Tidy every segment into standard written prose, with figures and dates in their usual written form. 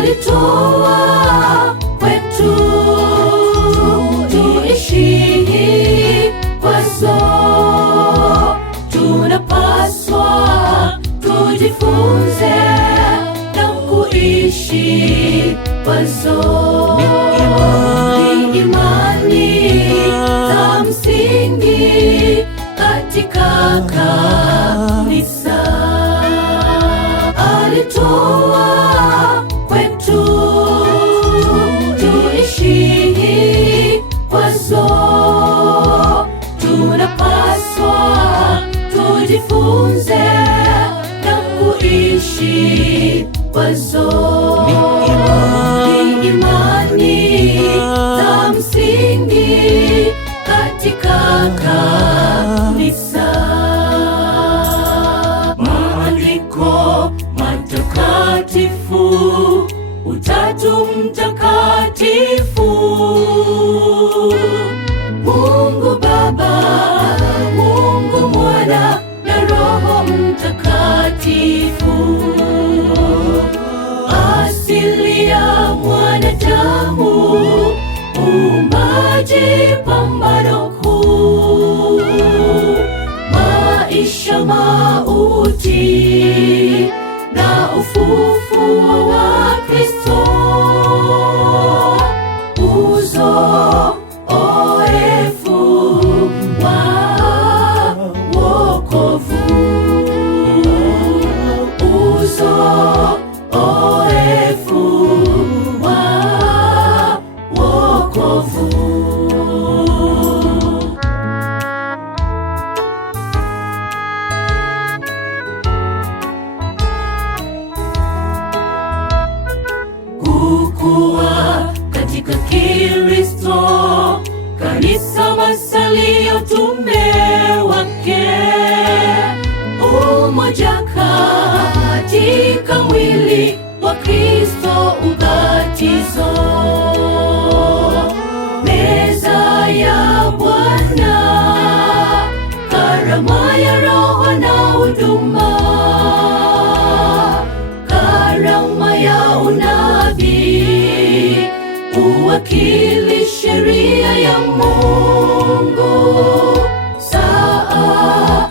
alitoa kwetu tuishi kwazo. Tunapaswa tujifunze na kuishi kwazo. Ni imani za msingi katika kanisa. Alitoa kwetu tuishi kwazo. Tunapaswa tujifunze na kuishi kwazo. Ni imani za msingi katika kanisa. Maandiko matakatifu, Utatu Mtakatifu, Mungu Baba, Mungu Mwana na Roho Mtakatifu. Asili ya mwanadamu, uumbaji, pambano kuu, maisha, mauti na ufufuo wa Kristo. Uzoefu wa wokovu, uzoefu wa wokovu. Kukua katika Kristo, kanisa masalio utume wake, umoja katika mwili wa Kristo, ubatizo, meza ya Bwana, karama ya Roho na huduma, karama ya unabii, uwakili, sheria ya Mungu, Sabato,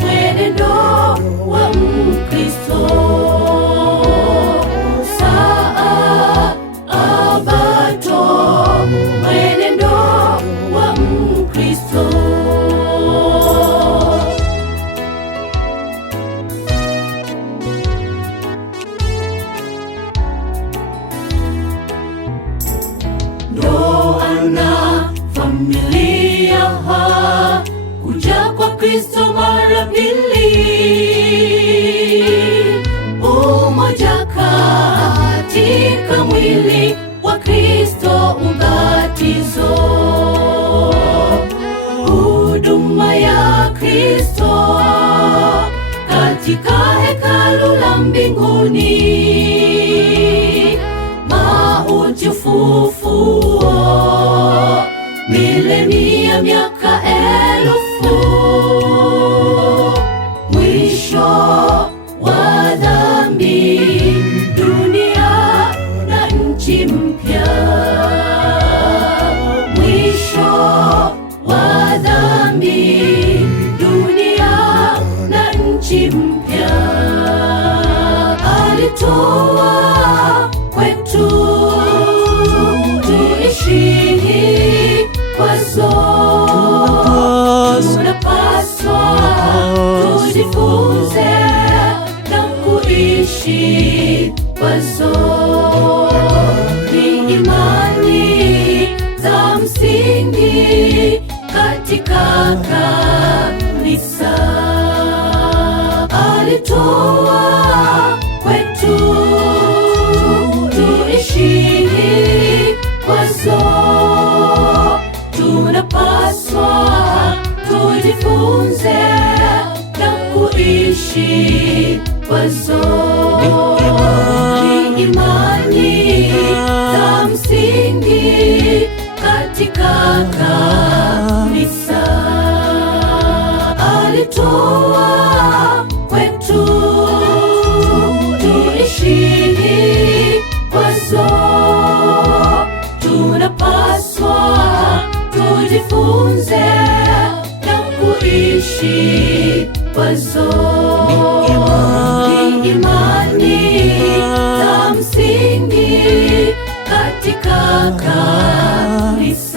mwenendo wa Mkristo, Sabato, mwenendo wa Mkristo. Ndoa na familia, kuja kwa Kristo mara pili, umoja katika mwili wa Kristo, ubatizo, huduma ya Kristo katika hekalu la mbinguni, mauti, ufufuo, milenia, miaka elfu, mwisho wa dhambi, dunia na nchi mpya, mwisho wa dhambi, dunia na nchi mpya. Alitoa kwetu tuishi kwazo. Tunapaswa tujifunze na kuishi kwazo. Ni imani za msingi katika kanisa. Alitoa kwetu tuishi kwazo. Tunapaswa tujifunze na kuishi kwazo. Ni imani za msingi katika kanisa. Alitoa kwetu tuishi Ni imani za msingi katika kanisa.